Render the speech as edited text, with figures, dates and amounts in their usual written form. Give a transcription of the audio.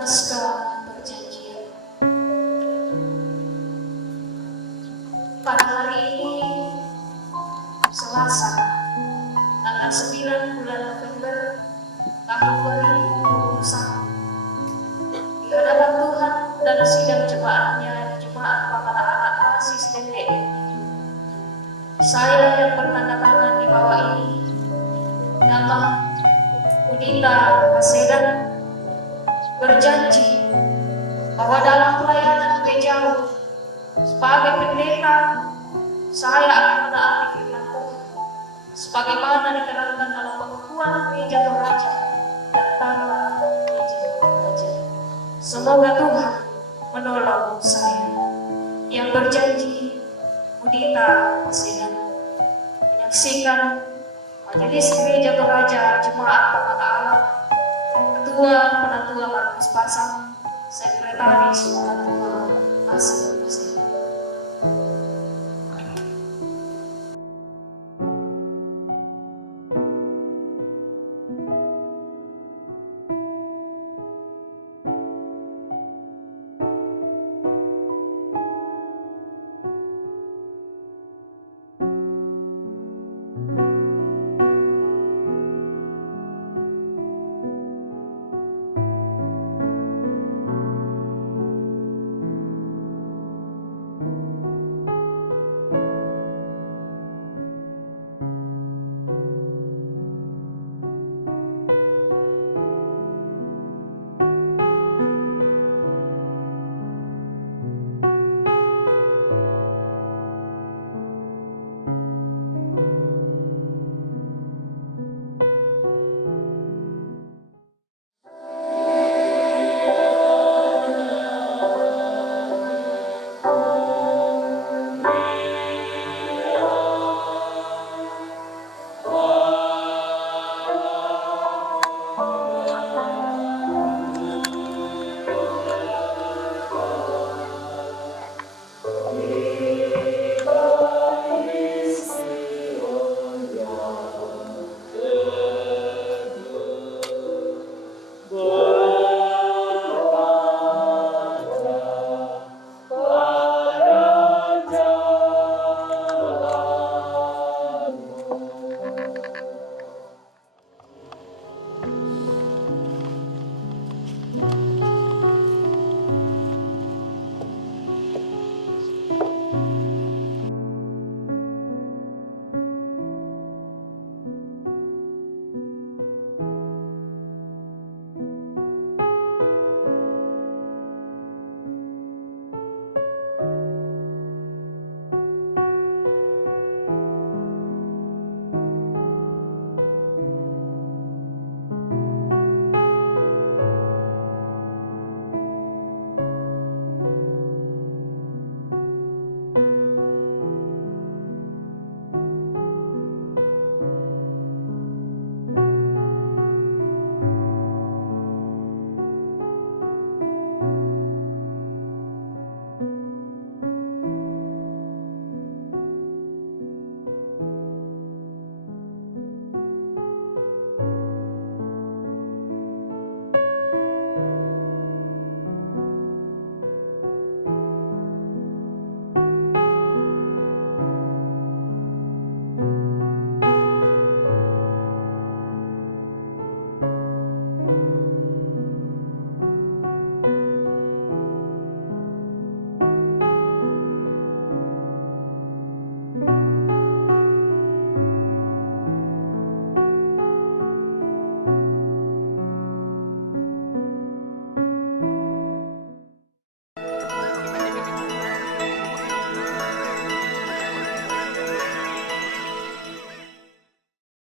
Naskah Perjanjian. Pada hari ini, Selasa, tanggal 9 bulan November tahun 2021, di hadapan Tuhan dan sidang jemaatnya di Jemaat Pemata Anak Asisten DE, saya yang bertanda tangan di bawah ini, nama Udita Hasedan, berjanji bahwa dalam pelayanan gereja sebagai pendeta, saya akan menaati firman Tuhan sebagaimana diterangkan dalam pengakuan gereja Toraja dan tanda gereja Toraja. Semoga Tuhan menolong saya yang berjanji, Udita Hasedan, menyaksikan majelis gereja Toraja Jemaat Pemata Anak, Ketua Penatua Markus Pasang, Sekretaris Penatua Asal.